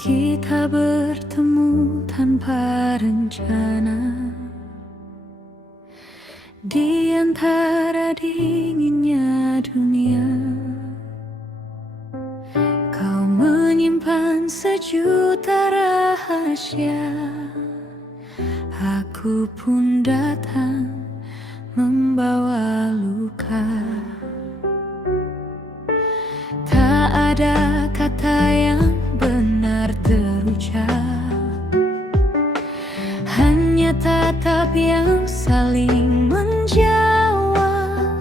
Kita bertemu tanpa rencana di antara dinginnya dunia. Kau menyimpan sejuta rahasia, aku pun datang membawa luka. Tak ada kata yang benar terucap, hanya tatap yang saling menjawab.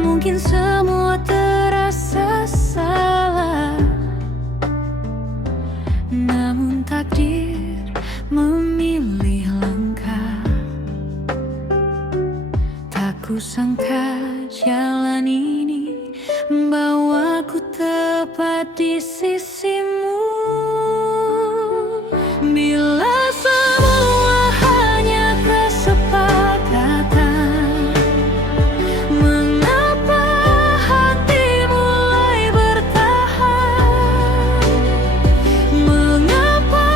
Mungkin semua terasa salah, namun takdir memilih langkah. Tak kusangka jalan ini membawaku tepat di sisimu. Bila semua hanya kesepakatan, mengapa hati mulai bertahan? Mengapa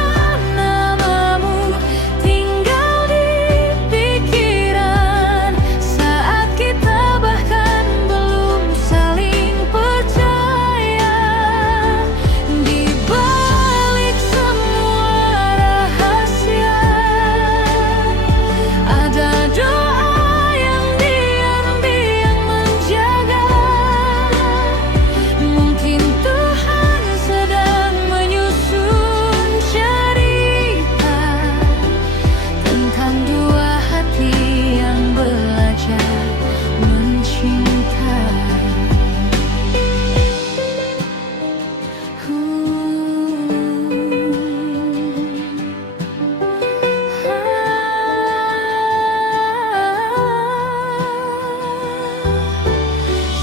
namamu tinggal di pikiran saat kita bahkan belum saling percaya? Di balik semua rahasia, ada doa yang diam-diam menjaga. Mungkin Tuhan sedang menyusun cerita tentang dua hati yang belajar mencintai.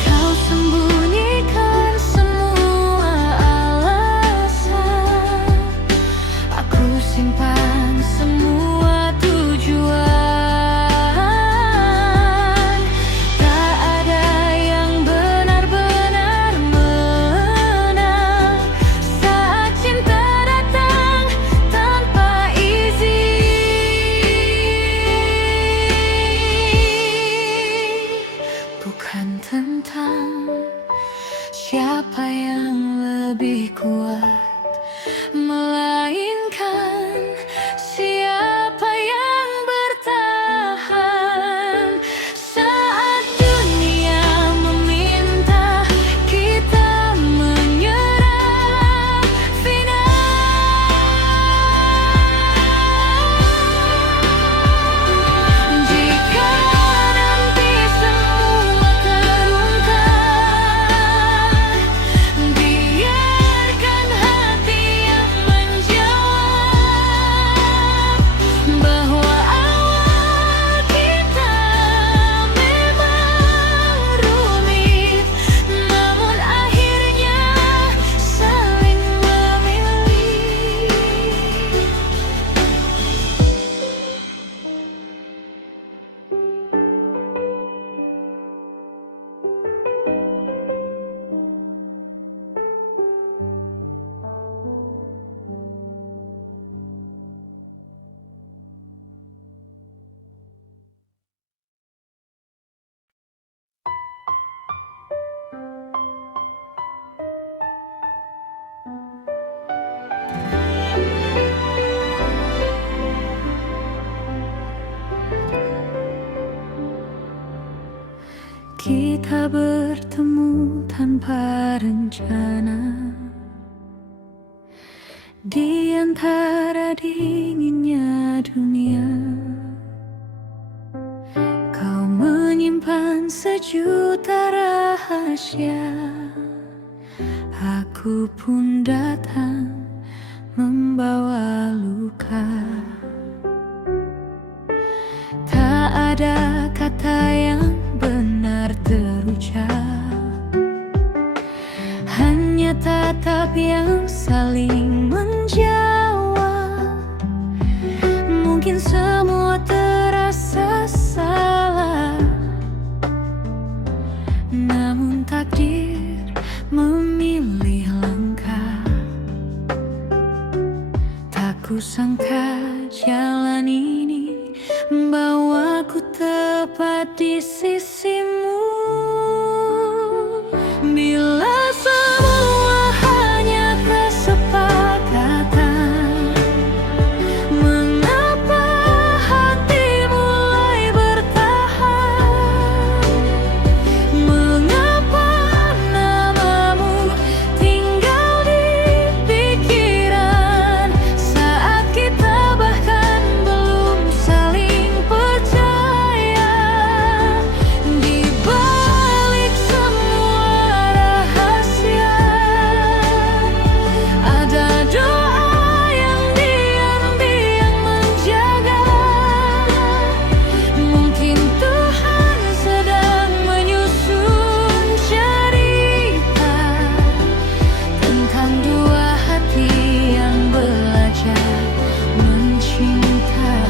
Kau sembunyikan semua alasan, aku simpan semua tujuan. Tak ada yang benar-benar menang saat cinta datang tanpa izin. Bukan tentang siapa yang lebih kuat, melainkan siapa yang bertahan saat dunia meminta kita menyerah final. Jika nanti semua terungkap, biarkan hati yang menjawab bahwa awal kita memang rumit, namun akhirnya saling memilih. Kita bertemu tanpa rencana di antara dinginnya dunia. Kau menyimpan sejuta rahasia, aku pun datang membawa luka. Tak ada kata yang benar terucap, hanya tatap yang saling menjawab. Mungkin semua terasa salah, namun takdir memilih langkah. kusangka jalan ini membawaku tepat di sisimu. Bila semua hanya kesepakatan, mengapa hati mulai bertahan? Mengapa namamu tinggal di pikiran saat kita bahkan belum saling percaya? Di balik semua rahasia, ada doa yang diam-diam menjaga. Mungkin Tuhan sedang menyusun cerita tentang dua hati yang belajar mencintai.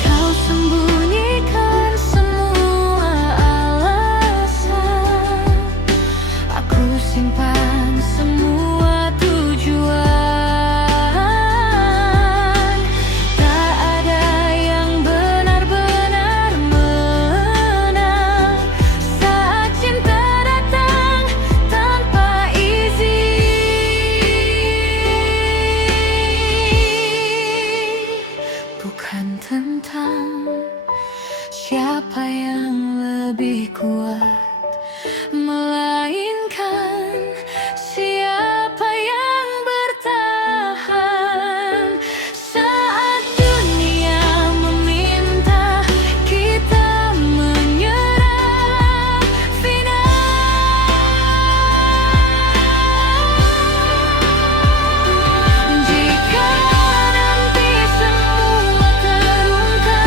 Kau sembunyikan semua alasan, aku simpan semua tujuan. Tak ada yang benar-benar menang saat cinta datang tanpa izin. Bukan tentang siapa yang lebih kuat, melainkan siapa yang bertahan saat dunia meminta kita menyerah final. Jika nanti semua terungkap,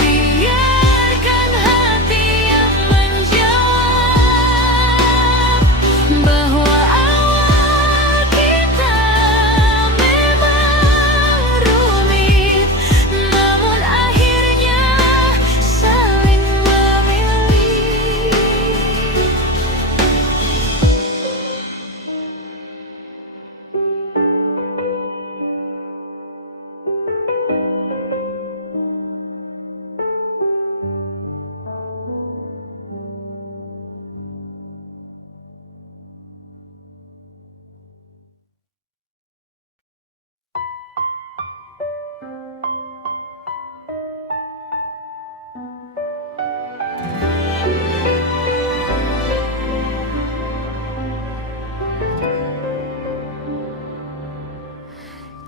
biarkan hati yang menjawab bahwa awal kita memang rumit, namun akhirnya saling memilih.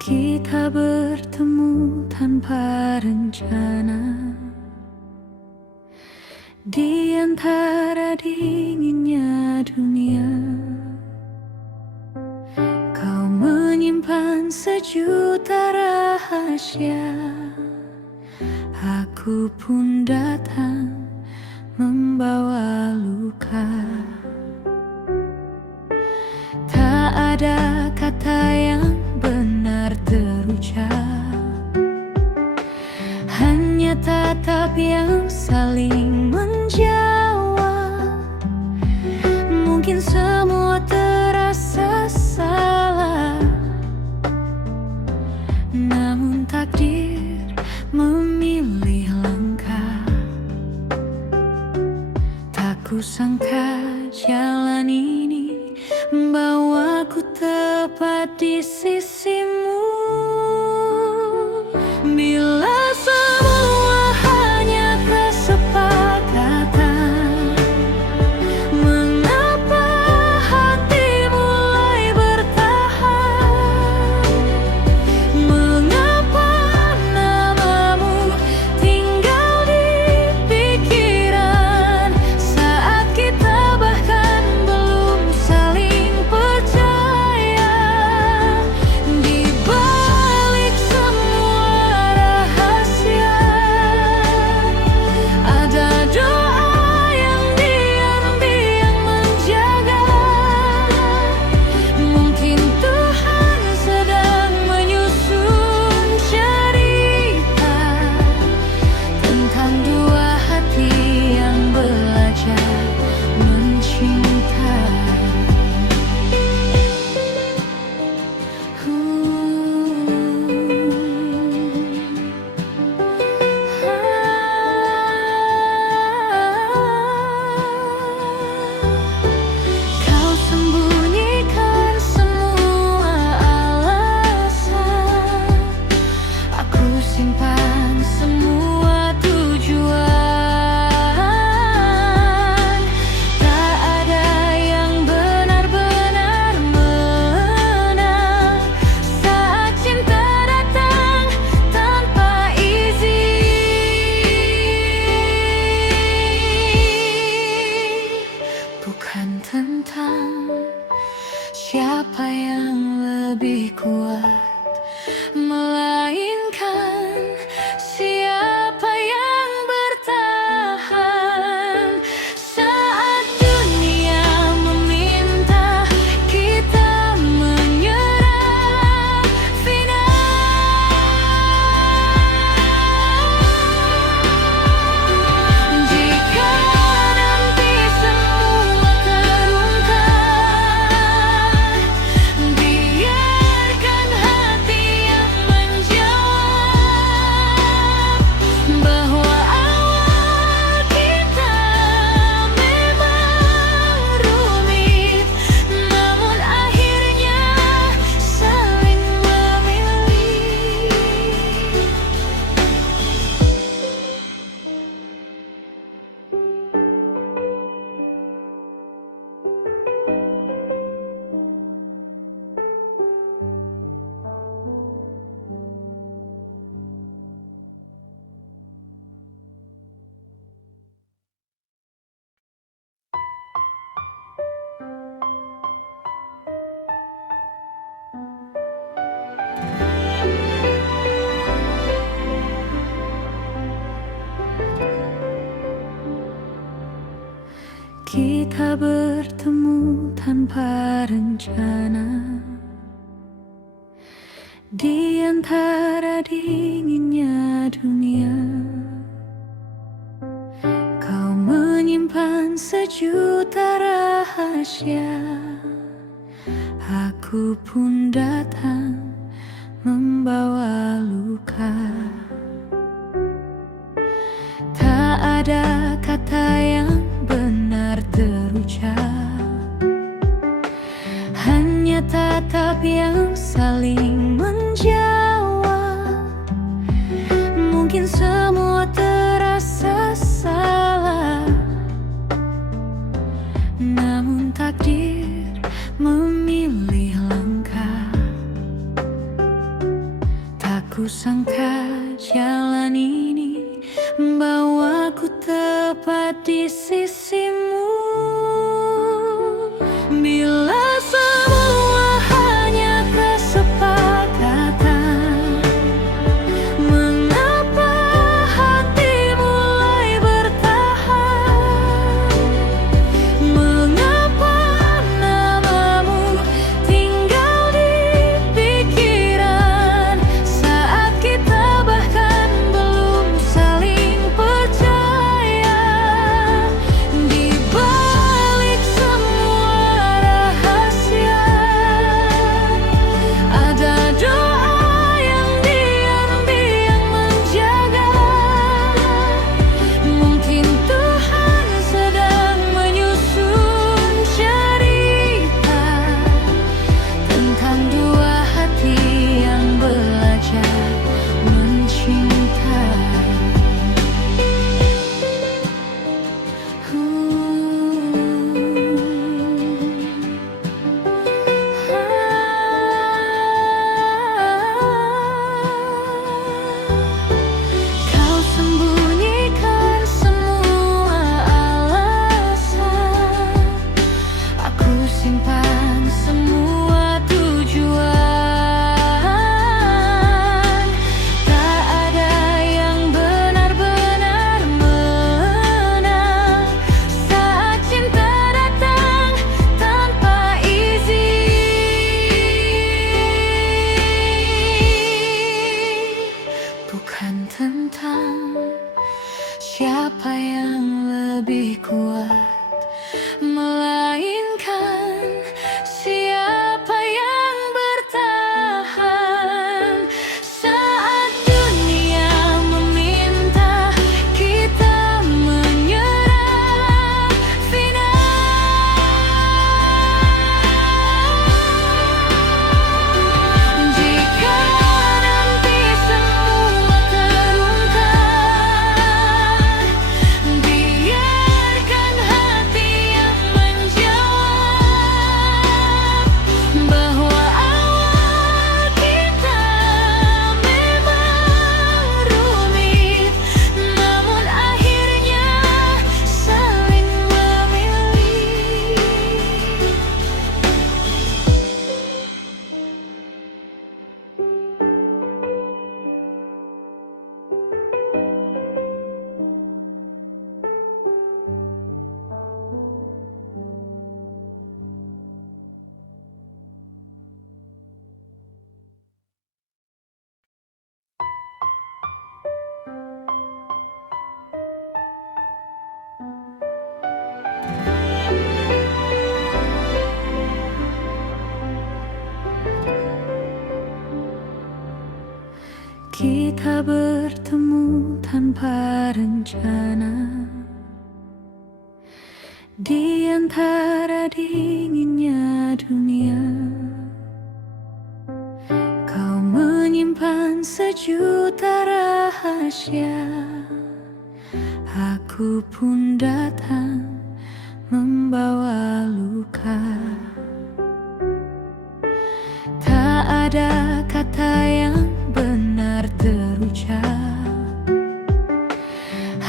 Kita bertemu tanpa rencana di antara dinginnya dunia. Kau menyimpan sejuta rahasia, aku pun datang membawa luka. Tak ada kata yang benar terucap, hanya tatap yang saling menjawab. Mungkin semua terasa salah, namun takdir memilih langkah. Tak kusangka jalan ini membawaku tepat di sisimu. Bila semua hanya kesepakatan, mengapa hati mulai bertahan? Mengapa namamu tinggal di pikiran saat kita bahkan belum saling percaya? Di siapa yang lebih kuat, melainkan siapa yang bertahan. Saat dunia meminta kita menyerah final, jika nanti semua terungkap, biarkan hati yang menjawab bahwa awal kita memang rumit, namun akhirnya saling memilih. Kita bertemu tanpa rencana di antara dinginnya dunia. Kau menyimpan sejuta rahasia, aku pun datang membawa luka. Tak ada kata yang benar terucap, hanya tatap yang saling menjawab. Mungkin semua terasa salah, namun takdir memilih langkah. Tak kusangka jalan ini membawaku tepat di sisimu. Bila semua hanya prasangka, Kita bertemu tanpa rencana di antara dinginnya dunia. Kau menyimpan sejuta rahasia, aku pun datang membawa luka. Tak ada kata yang benar terucap,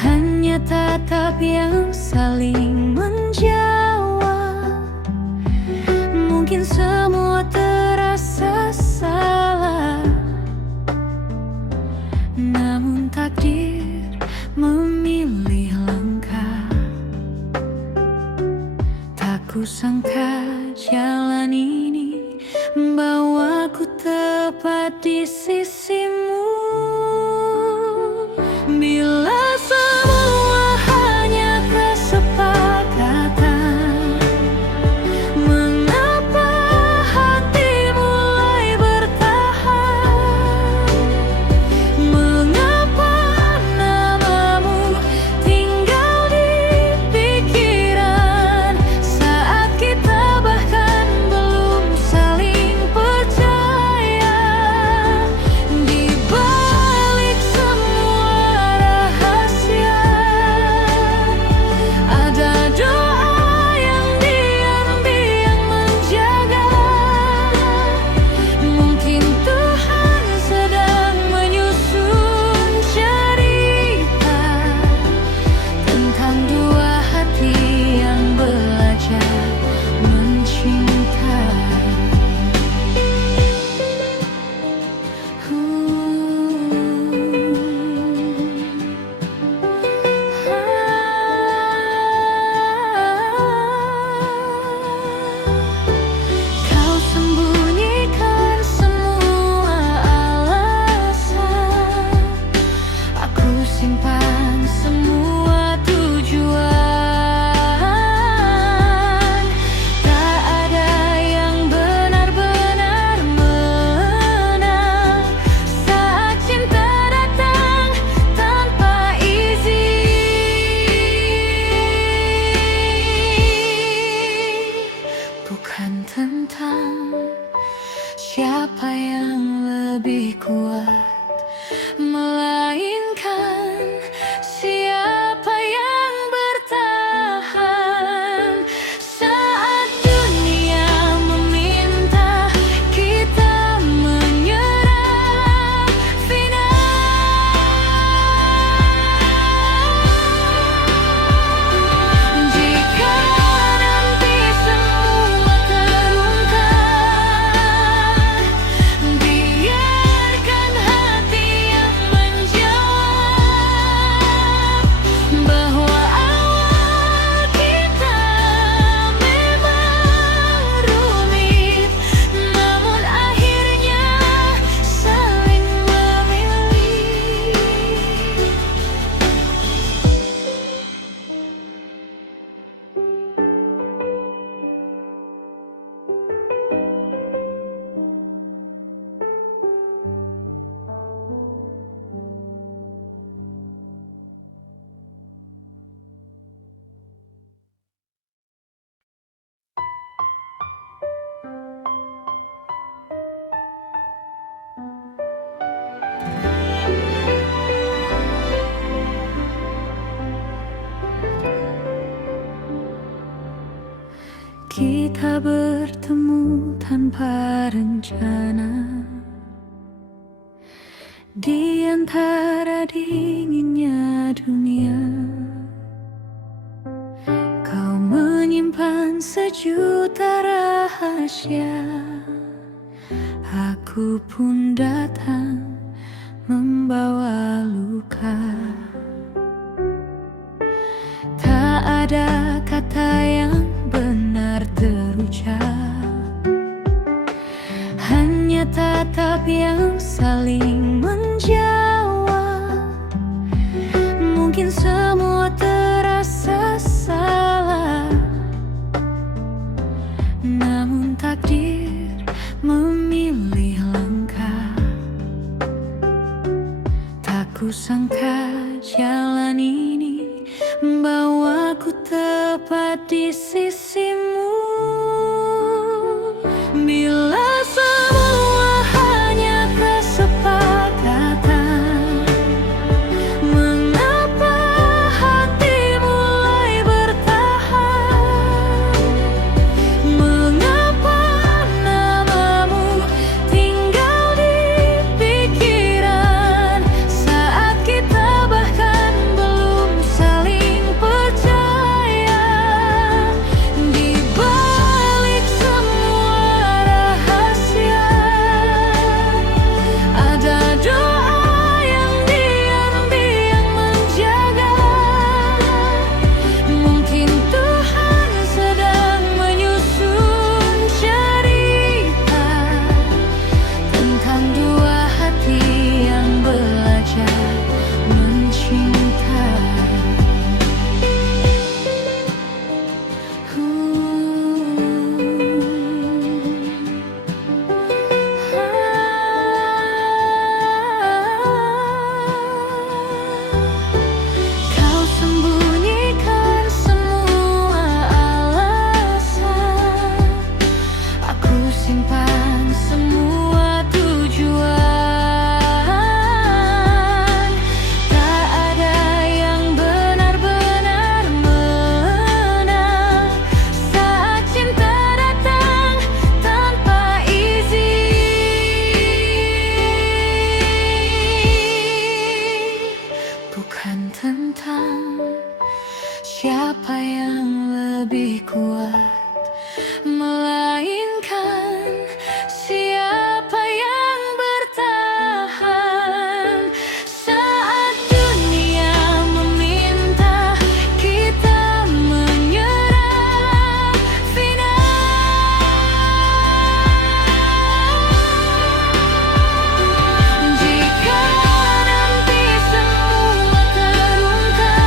hanya tatap yang saling menjawab. Mungkin semua terasa salah, namun takdir memilih langkah. Tak kusangka jalan ini membawaku tepat di sisimu. Bila semua hanya kesepakatan, mengapa hati mulai bertahan? Mengapa namamu tinggal di pikiran saat kita bahkan belum saling percaya? Di balik semua rahasia, ada doa yang diam-diam menjaga. Mungkin Tuhan sedang menyusun cerita tentang dua hati yang belajar mencintai. Kau sembunyikan semua alasan, aku simpan semua tujuan. Tak ada yang benar-benar menang saat cinta datang tanpa izin. Bukan tentang siapa yang lebih kuat, melainkan siapa yang bertahan saat dunia meminta kita menyerah final. Jika nanti semua terungkap, biarkan hati yang menjawab bahwa awal kita memang rumit, namun akhirnya saling memilih. Kita bertemu tanpa rencana di antara dinginnya dunia. Kau menyimpan sejuta rahasia, aku pun datang membawa luka. Tak ada kata yang benar terucap, hanya tatap yang saling menjawab. Mungkin semua terasa salah, namun takdir memilih langkah. kusangka jalan ini membawaku tepat di sisimu. Bila semua hanya kesepakatan, mengapa hati mulai bertahan? Mengapa namamu tinggal di pikiran saat kita bahkan belum saling percaya? Di balik semua rahasia, ada doa yang diam-diam menjaga. Mungkin Tuhan sedang menyusun cerita tentang dua hati yang belajar mencinta. Kau sembunyikan semua alasan, aku simpan semua tujuan. Tak ada yang benar-benar menang saat cinta datang tanpa izin. Bukan tentang siapa yang lebih kuat, melainkan siapa yang bertahan saat dunia meminta kita menyerah final. Jika nanti semua terungkap,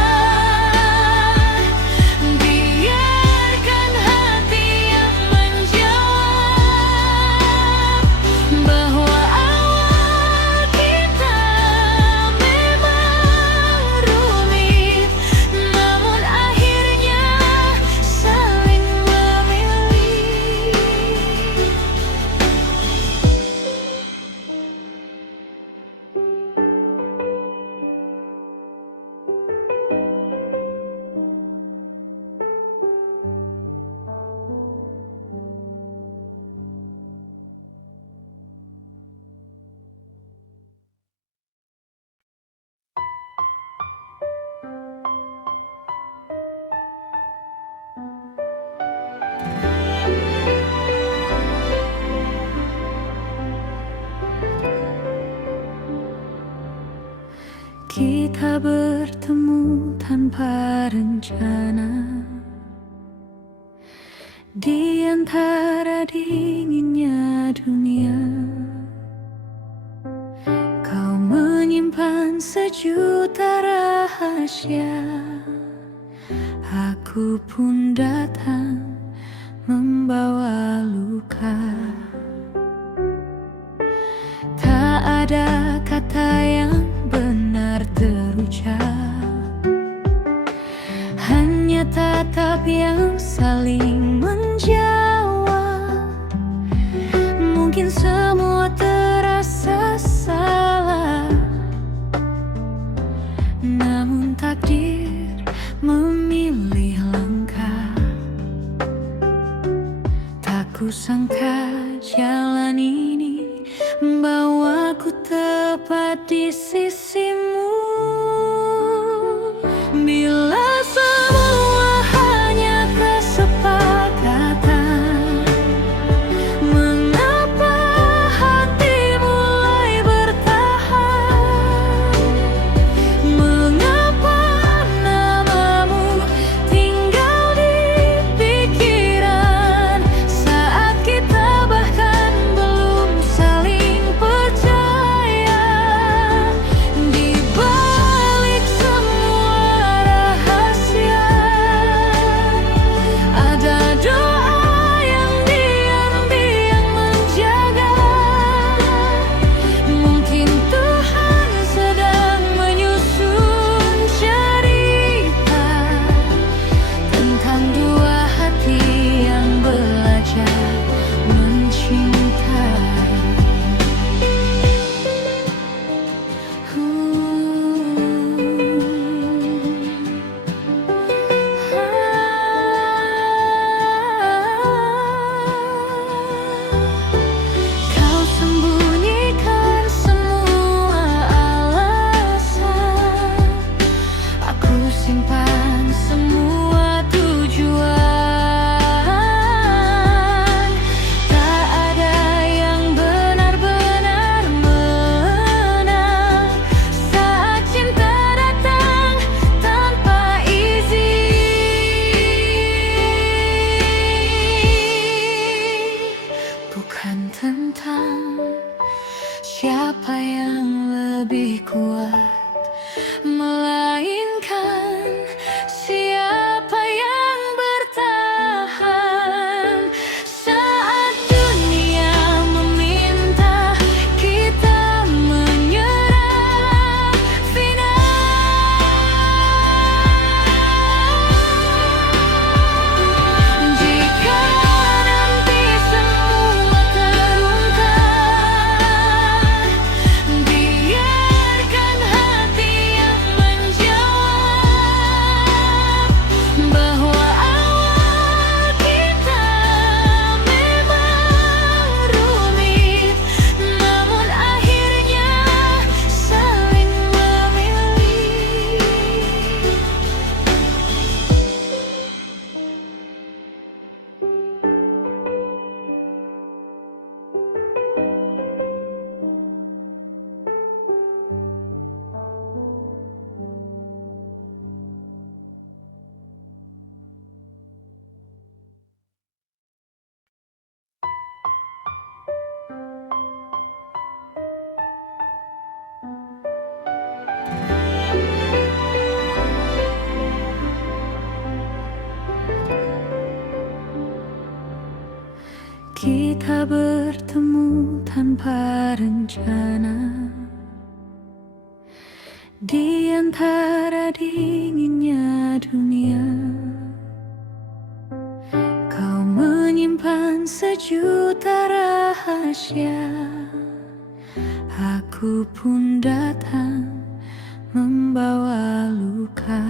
biarkan hati yang menjawab bahwa awal kita memang rumit, namun akhirnya saling memilih. Kita bertemu tanpa rencana di antara dinginnya dunia. Kau menyimpan sejuta rahasia, aku pun datang membawa luka. Tak ada kata yang benar terucap, hanya tatap yang saling menjawab. Mungkin semua terasa salah, namun takdir memilih langkah. Tak kusangka jalan ini membawaku tepat di sisimu. Bila semua hanya kesepakatan, mengapa hati mulai bertahan? Mengapa namamu tinggal di pikiran saat kita bahkan belum saling percaya? tentang siapa yang lebih kuat, melainkan siapa yang bertahan. Saat dunia meminta kita menyerah final, jika nanti semua terungkap, biarkan hati yang menjawab bahwa awal kita memang rumit, namun akhirnya saling memilih. Kita bertemu tanpa rencana di antara dinginnya dunia. Kau menyimpan sejuta rahasia, aku pun datang membawa luka.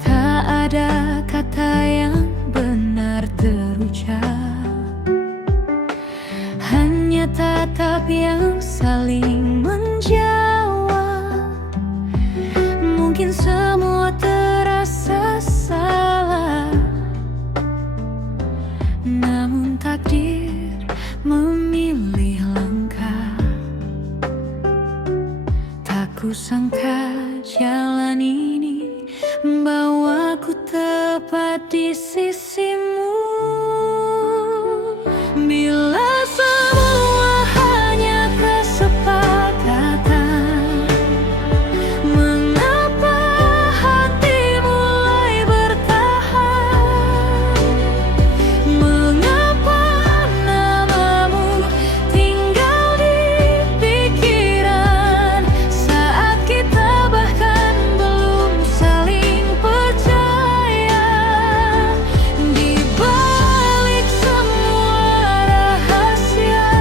Tak ada kata yang benar terucap, hanya tatap yang saling menjawab. Mungkin semua terasa salah, namun takdir memilih langkah. Tak kusangka jalan ini membawaku tepat di sisimu. Bila semua hanya kesepakatan, mengapa hati mulai bertahan? Mengapa namamu tinggal di pikiran saat kita bahkan belum saling percaya? Di balik semua rahasia,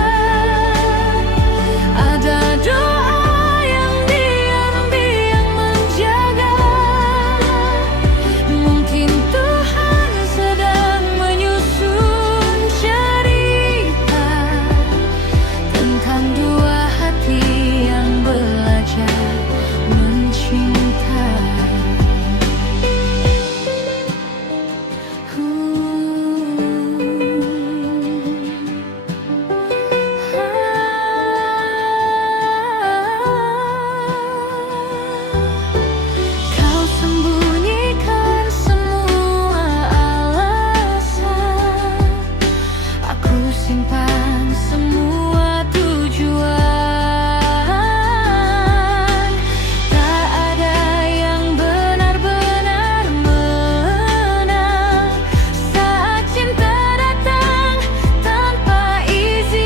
ada doa yang diam-diam menjaga. Mungkin Tuhan sedang menyusun cerita tentang dua hati yang belajar mencintai. Kau sembunyikan semua alasan, aku simpan semua tujuan. Tak ada yang benar-benar menang saat cinta datang tanpa izin.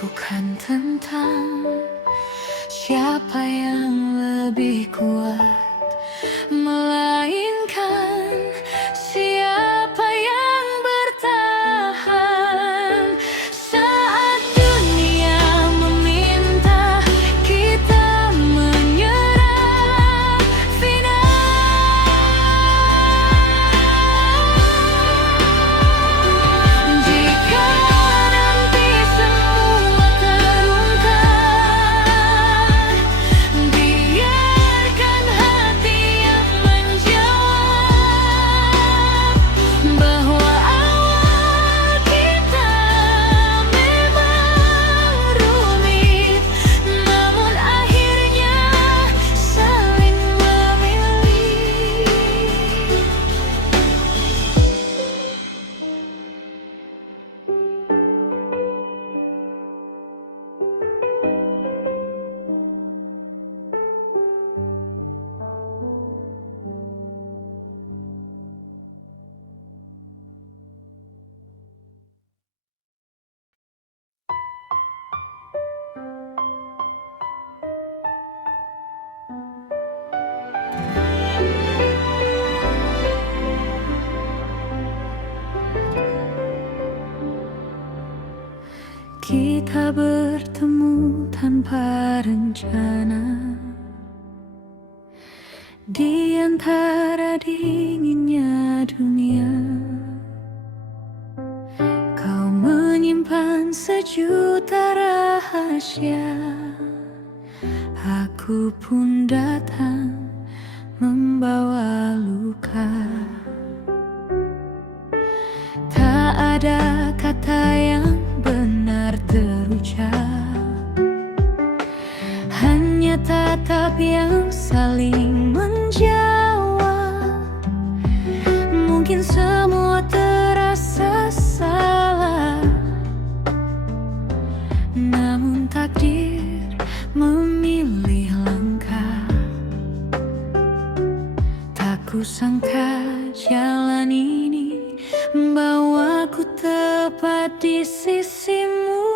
Bukan tentang siapa yang lebih kuat, melainkan kita bertemu tanpa rencana. Di antara dinginnya dunia, kau menyimpan sejuta rahasia. Aku pun datang membawa luka. Tak ada kata yang benar terucap, hanya tatap yang saling menjawab. Mungkin semua terasa salah, namun takdir memilih langkah. Tak kusangka jalan ini membawaku tepat di sisimu.